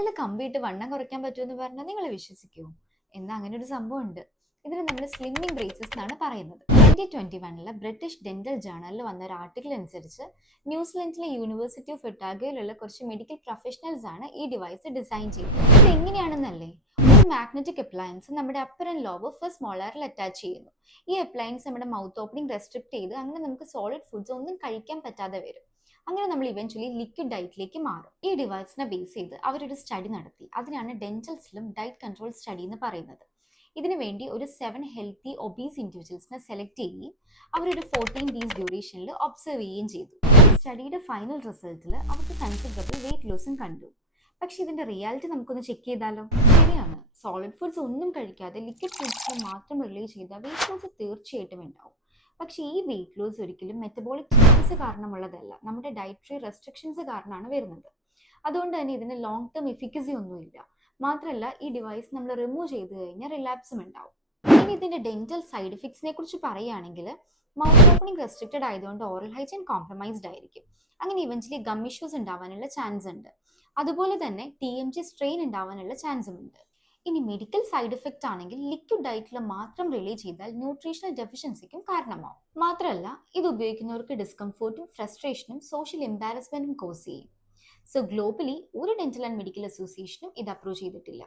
പല്ലിൽ കമ്പിയിട്ട് വണ്ണം കുറയ്ക്കാൻ പറ്റുമെന്ന് പറഞ്ഞാൽ നിങ്ങൾ വിശ്വസിക്കുമോ? എന്നാൽ അങ്ങനെ ഒരു സംഭവം ഉണ്ട്. ഇതിന് നമ്മൾ സ്ലിമ്മിംഗ് ബ്രേസസ് എന്നാണ് പറയുന്നത്. 2021 ബ്രിട്ടീഷ് ഡെന്റൽ ജേണലിൽ വന്ന ഒരു ആർട്ടിക്കിൾ അനുസരിച്ച് ന്യൂസിലൻഡിലെ യൂണിവേഴ്സിറ്റി ഓഫ് ഒട്ടാഗോയിലുള്ള കുറച്ച് മെഡിക്കൽ പ്രൊഫഷണൽസ് ആണ് ഈ ഡിവൈസ് ഡിസൈൻ ചെയ്തത്. ഇത് എങ്ങനെയാണെന്നല്ലേ, ഒരു മാഗ്നറ്റിക് അപ്ലയൻസ് നമ്മുടെ അപ്പർ ആൻഡ് ലോവർ ഫസ്റ്റ് മോളാറിൽ അറ്റാച്ച് ചെയ്യുന്നു. ഈ അപ്ലയൻസ് നമ്മുടെ മൗത്ത് ഓപ്പണിംഗ് റെസ്ട്രിക്ട് ചെയ്ത് അങ്ങനെ നമുക്ക് സോളിഡ് ഫുഡ്സ് ഒന്നും കഴിക്കാൻ പറ്റാതെ വരും. അങ്ങനെ നമ്മൾ ഇവൻച്വലി ലിക്വിഡ് ഡയറ്റിലേക്ക് മാറും. ഈ ഡിവൈസിനെ ബേസ് ചെയ്ത് അവരൊരു സ്റ്റഡി നടത്തി. അതിനാണ് dental slim diet control study എന്ന് പറയുന്നത്. ഇതിനു വേണ്ടി ഒരു 7 ഹെൽത്തി ഒബീസ് ഇൻഡിവിജ്വൽസിനെ സെലക്ട് ചെയ്യുകയും അവരൊരു 14 ഡേയ്സ് ഡ്യൂറേഷനിൽ ഒബ്സർവ് ചെയ്യുകയും ചെയ്തു. സ്റ്റഡിയുടെ ഫൈനൽ റിസൾട്ടിൽ അവർക്ക് കൺസിഡറബിൾ വെയിറ്റ് ലോസും കണ്ടു. പക്ഷെ ഇതിന്റെ റിയാലിറ്റി നമുക്കൊന്ന് ചെക്ക് ചെയ്താലോ? ശരിയാണ്, സോളിഡ് ഫുഡ്സ് ഒന്നും കഴിക്കാതെ ലിക്വിഡ് ഫുഡ്സിനെ മാത്രം റിലേ ചെയ്താൽ വെയിറ്റ് ലോസ് തീർച്ചയായിട്ടും ഉണ്ടാവും. പക്ഷേ ഈ വെയിറ്റ് ലോസ് ഒരിക്കലും മെറ്റബോളിക് ചേഞ്ചസ് കാരണമുള്ളതല്ല, നമ്മുടെ ഡയറ്ററി റെസ്ട്രിക്ഷൻസ് കാരണമാണ് വരുന്നത്. അതുകൊണ്ട് തന്നെ ഇതിന് ലോങ് ടേം എഫിക്കസി ഒന്നുമില്ല. മാത്രമല്ല, ഈ ഡിവൈസ് നമ്മൾ റിമൂവ് ചെയ്ത് കഴിഞ്ഞാൽ റിലാപ്സും ഉണ്ടാവും. ഇനി ഇതിന്റെ ഡെന്റൽ സൈഡ് എഫക്ട്സിനെ കുറിച്ച് പറയുകയാണെങ്കിൽ, മൗത്ത് ഓപ്പണിംഗ് റെസ്ട്രിക്റ്റഡ് ആയതുകൊണ്ട് ഓറൽ ഹൈജീൻ കോംപ്രമൈസ്ഡ് ആയിരിക്കും. അങ്ങനെ ഇവൻച്വലി ഗം ഇഷ്യൂസ് ഉണ്ടാവാനുള്ള ചാൻസ് ഉണ്ട്. അതുപോലെ തന്നെ TMJ സ്ട്രെയിൻ ഉണ്ടാവാനുള്ള ചാൻസും ഉണ്ട്. ഇനി മെഡിക്കൽ സൈഡ് എഫക്റ്റ് ആണെങ്കിൽ ലിക്വിഡ് ഡയറ്റിൽ മാത്രം റിലേ ചെയ്താൽ ന്യൂട്രീഷണൽ ഡെഫിഷ്യൻസിക്കും കാരണമാവും. മാത്രമല്ല, ഇത് ഉപയോഗിക്കുന്നവർക്ക് ഡിസ്കംഫോർട്ടും ഫ്രസ്ട്രേഷനും സോഷ്യൽ എംബാരസ്മെന്റും കോസ് ചെയ്യും. സോ ഗ്ലോബലി ഒരു ഡെന്റൽ ആൻഡ് മെഡിക്കൽ അസോസിയേഷനും ഇത് അപ്രൂവ് ചെയ്തിട്ടില്ല.